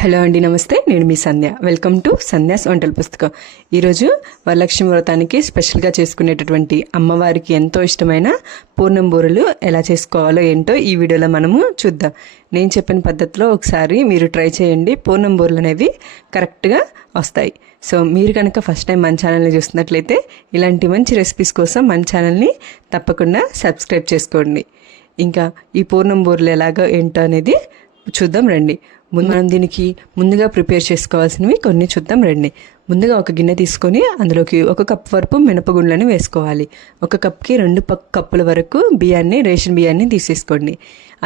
Hello అండి, నమస్తే. నేను మీ సంధ్య. వెల్కమ్ టు సంధ్యాస్ వంటల పుస్తకం. ఈరోజు వరలక్ష్మి వ్రతానికి స్పెషల్గా చేసుకునేటటువంటి అమ్మవారికి ఎంతో ఇష్టమైన పూర్ణం బూరెలు ఎలా చేసుకోవాలో ఏంటో ఈ వీడియోలో మనము చూద్దాం. నేను చెప్పిన పద్ధతిలో ఒకసారి మీరు ట్రై చేయండి. పూర్ణం బూరెలు అనేవి కరెక్ట్గా వస్తాయి. సో మీరు కనుక ఫస్ట్ టైం మన ఛానల్ని చూస్తున్నట్లయితే ఇలాంటి మంచి రెసిపీస్ కోసం మన ఛానల్ని తప్పకుండా సబ్స్క్రైబ్ చేసుకోండి. ఇంకా ఈ పూర్ణం బూరెలు ఎలాగో ఏంటో అనేది చూద్దాం రండి. మనం దీనికి ముందుగా ప్రిపేర్ చేసుకోవాల్సినవి కొన్ని చూద్దాం రండి. ముందుగా ఒక గిన్నె తీసుకొని అందులోకి 1 కప్ వరకు మినపగుండ్లను వేసుకోవాలి. 1 కప్కి 2 కప్పుల వరకు రేషన్ బియ్యాన్ని తీసేసుకోండి.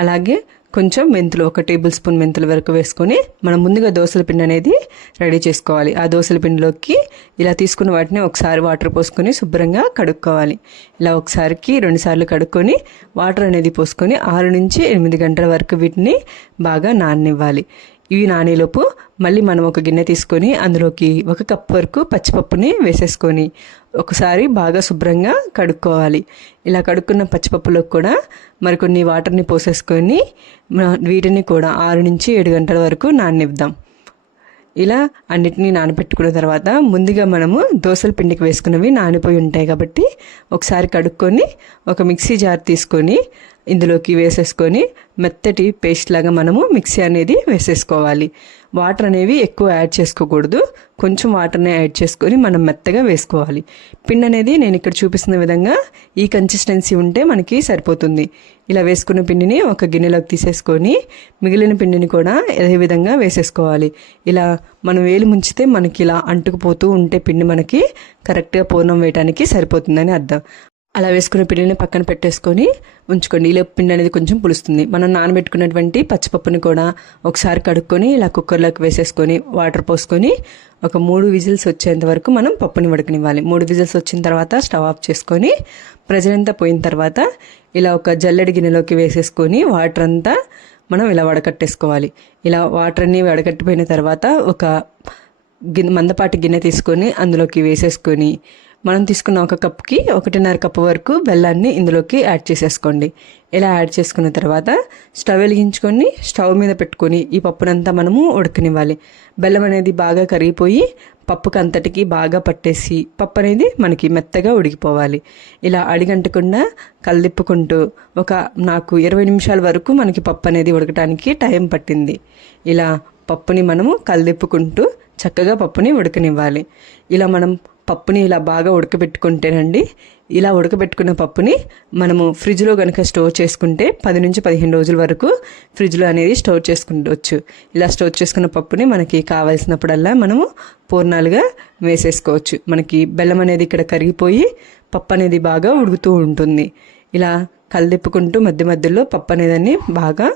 అలాగే కొంచెం మెంతులు, 1 టేబుల్ స్పూన్ మెంతుల వరకు వేసుకొని మనం ముందుగా దోసల పిండి అనేది రెడీ చేసుకోవాలి. ఆ దోసల పిండిలోకి ఇలా తీసుకున్న వాటిని ఒకసారి వాటర్ పోసుకొని శుభ్రంగా కడుక్కోవాలి. ఇలా ఒకసారికి 2 సార్లు కడుక్కొని వాటర్ అనేది పోసుకొని 6 నుంచి 8 గంటల వరకు వీటిని బాగా నాననివ్వాలి. ఇవి నానేలోపు మళ్ళీ మనం ఒక గిన్నె తీసుకొని అందులోకి 1 కప్ వరకు పచ్చిపప్పుని వేసేసుకొని ఒకసారి బాగా శుభ్రంగా కడుక్కోవాలి. ఇలా కడుక్కున్న పచ్చిపప్పులోకి కూడా మరికొన్ని వాటర్ని పోసేసుకొని వీటిని కూడా 6 నుంచి 7 గంటల వరకు నాననిద్దాం. ఇలా అన్నిటినీ నానబెట్టుకున్న తర్వాత ముందుగా మనము దోసల పిండికి వేసుకున్నవి నానిపోయి ఉంటాయి కాబట్టి ఒకసారి కడుక్కొని ఒక మిక్సీ జార్ తీసుకొని ఇందులోకి వేసేసుకొని మెత్తటి పేస్ట్ లాగా మనము మిక్సీ అనేది వేసేసుకోవాలి. వాటర్ అనేవి ఎక్కువ యాడ్ చేసుకోకూడదు, కొంచెం వాటర్ని యాడ్ చేసుకొని మనం మెత్తగా వేసుకోవాలి. పిండి అనేది నేను ఇక్కడ చూపిస్తున్న విధంగా ఈ కన్సిస్టెన్సీ ఉంటే మనకి సరిపోతుంది. ఇలా వేసుకున్న పిండిని ఒక గిన్నెలోకి తీసేసుకొని మిగిలిన పిండిని కూడా అదే విధంగా వేసేసుకోవాలి. ఇలా మనం వేలు ముంచితే మనకి ఇలా అంటుకుపోతూ ఉంటే పిండి మనకి కరెక్ట్గా పూర్ణం వేయడానికి సరిపోతుందని అర్థం. అలా వేసుకున్న పిండిని పక్కన పెట్టేసుకొని ఉంచుకోండి. ఇలా పిండి అనేది కొంచెం పులుస్తుంది. మనం నానబెట్టుకున్నటువంటి పచ్చిపప్పుని కూడా ఒకసారి కడుక్కొని ఇలా కుక్కర్లోకి వేసేసుకొని వాటర్ పోసుకొని ఒక 3 విజిల్స్ వచ్చేంత వరకు మనం పప్పుని ఉడకనివ్వాలి. 3 విజిల్స్ వచ్చిన తర్వాత స్టవ్ ఆఫ్ చేసుకొని ప్రెజర్ అంతా పోయిన తర్వాత ఇలా ఒక జల్లెడి గిన్నెలోకి వేసేసుకొని వాటర్ అంతా మనం ఇలా వడకట్టేసుకోవాలి. ఇలా వాటర్ అన్ని వడకట్టిపోయిన తర్వాత ఒక మందపాటి గిన్నె తీసుకొని అందులోకి వేసేసుకొని మనం తీసుకున్న 1 కప్కి 1.5 కప్పు వరకు బెల్లాన్ని ఇందులోకి యాడ్ చేసేసుకోండి. ఇలా యాడ్ చేసుకున్న తర్వాత స్టవ్ వెలిగించుకొని స్టవ్ మీద పెట్టుకొని ఈ పప్పునంతా మనము ఉడకనివ్వాలి. బెల్లం అనేది బాగా కరిగిపోయి పప్పుకి అంతటికి బాగా పట్టేసి పప్పు అనేది మనకి మెత్తగా ఉడికిపోవాలి. ఇలా అడిగంటకుండా కలదిప్పుకుంటూ నాకు 20 నిమిషాల వరకు మనకి పప్పు అనేది ఉడకడానికి టైం పట్టింది. ఇలా పప్పుని మనము కలదిప్పుకుంటూ చక్కగా పప్పుని ఉడకనివ్వాలి. ఇలా మనం పప్పుని ఇలా బాగా ఉడకబెట్టుకుంటేనండి, ఇలా ఉడకబెట్టుకున్న పప్పుని మనము ఫ్రిడ్జ్లో కనుక స్టోర్ చేసుకుంటే 10 నుంచి 15 రోజుల వరకు ఫ్రిడ్జ్లో అనేది స్టోర్ చేసుకుంటవచ్చు. ఇలా స్టోర్ చేసుకున్న పప్పుని మనకి కావాల్సినప్పుడల్లా మనము పూర్ణాలుగా వేసేసుకోవచ్చు. మనకి బెల్లం అనేది ఇక్కడ కరిగిపోయి పప్పు అనేది బాగా ఉడుకుతూ ఉంటుంది. ఇలా కలదిప్పుకుంటూ మధ్య మధ్యలో పప్పు అనేదాన్ని బాగా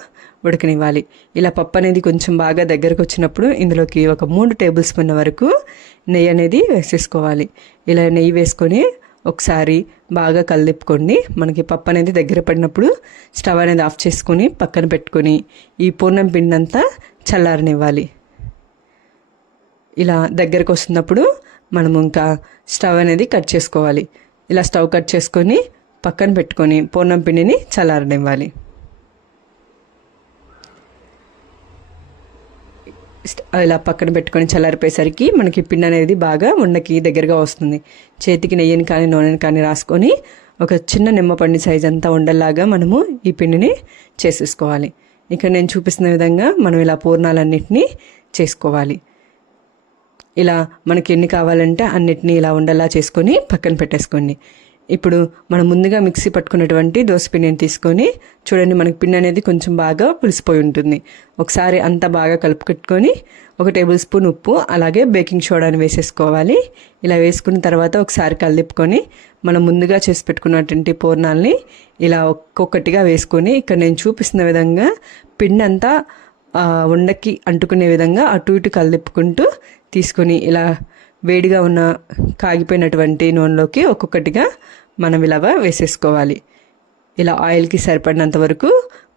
ఉడకనివ్వాలి. ఇలా పప్పు అనేది కొంచెం బాగా దగ్గరకు వచ్చినప్పుడు ఇందులోకి ఒక 3 టేబుల్ స్పూన్ల వరకు నెయ్యి అనేది వేసేసుకోవాలి. ఇలా నెయ్యి వేసుకొని ఒకసారి బాగా కలదిప్పుకోండి. మనకి పప్పు అనేది దగ్గర పడినప్పుడు స్టవ్ అనేది ఆఫ్ చేసుకొని పక్కన పెట్టుకొని ఈ పూర్ణం పిండి అంతా చల్లారనివ్వాలి. ఇలా దగ్గరకు వస్తున్నప్పుడు మనము ఇంకా స్టవ్ అనేది కట్ చేసుకోవాలి. ఇలా స్టవ్ కట్ చేసుకొని పక్కన పెట్టుకొని పూర్ణం పిండిని చల్లారనివ్వాలి. ఇలా పక్కన పెట్టుకొని చల్లారిపోయేసరికి మనకి పిండి అనేది బాగా ఉండకి దగ్గరగా వస్తుంది. చేతికి నెయ్యిని కానీ నూనెని కానీ రాసుకొని ఒక చిన్న నిమ్మపండు సైజ్ అంతా ఉండలాగా మనము ఈ పిండిని చేసేసుకోవాలి. ఇక్కడ నేను చూపిస్తున్న విధంగా మనం ఇలా పూర్ణాలన్నిటినీ చేసుకోవాలి. ఇలా మనకి ఎన్ని కావాలంటే అన్నిటినీ ఇలా ఉండలా చేసుకొని పక్కన పెట్టేసుకోండి. ఇప్పుడు మనం ముందుగా మిక్సీ పట్టుకున్నటువంటి దోసపిండిని తీసుకొని చూడండి, మనకి పిండి అనేది కొంచెం బాగా పులిసిపోయి ఉంటుంది. ఒకసారి అంతా బాగా కలుపుకొట్టుకొని 1 టేబుల్ స్పూన్ ఉప్పు అలాగే బేకింగ్ సోడాని వేసేసుకోవాలి. ఇలా వేసుకున్న తర్వాత ఒకసారి కలిపుకొని మనం ముందుగా చేసి పెట్టుకున్నటువంటి పూర్ణాలని ఇలా ఒక్కొక్కటిగా వేసుకొని ఇక్కడ నేను చూపిస్తున్న విధంగా పిండి అంతా ఉండకి అంటుకునే విధంగా అటు ఇటు కలిపుకుంటూ తీసుకొని ఇలా వేడిగా ఉన్న కాగిపోయినటువంటి నూనెలోకి ఒక్కొక్కటిగా మనం ఇలా వేసేసుకోవాలి. ఇలా ఆయిల్కి సరిపడినంత వరకు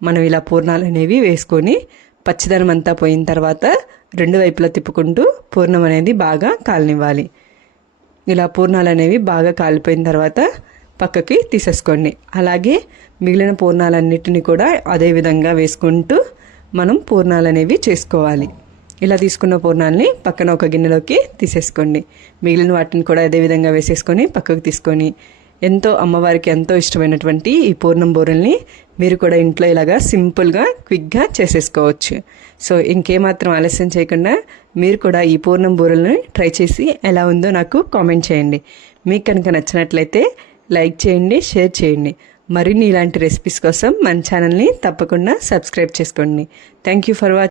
మనం ఇలా పూర్ణాలు అనేవి వేసుకొని పచ్చిదనం అంతా పోయిన తర్వాత 2 వైపులా తిప్పుకుంటూ పూర్ణం అనేది బాగా కాలనివ్వాలి. ఇలా పూర్ణాలు అనేవి బాగా కాలిపోయిన తర్వాత పక్కకి తీసేసుకోండి. అలాగే మిగిలిన పూర్ణాలన్నిటిని కూడా అదే విధంగా వేసుకుంటూ మనం పూర్ణాలు అనేవి చేసుకోవాలి. ఇలా తీసుకున్న పూర్ణాలని పక్కన ఒక గిన్నెలోకి తీసేసుకోండి. మిగిలిన వాటిని కూడా అదే విధంగా వేసేసుకొని పక్కకు తీసుకొని ఎంతో అమ్మవారికి ఎంతో ఇష్టమైనటువంటి ఈ పూర్ణం బూరెల్ని మీరు కూడా ఇంట్లో ఇలాగా సింపుల్గా క్విక్గా చేసేసుకోవచ్చు. సో ఇంకేమాత్రం ఆలస్యం చేయకుండా మీరు కూడా ఈ పూర్ణం బూరెల్ని ట్రై చేసి ఎలా ఉందో నాకు కామెంట్ చేయండి. మీకు కనుక నచ్చినట్లయితే లైక్ చేయండి, షేర్ చేయండి. మరిన్ని ఇలాంటి రెసిపీస్ కోసం మన ఛానల్ని తప్పకుండా సబ్స్క్రైబ్ చేసుకోండి. Thank you for watching.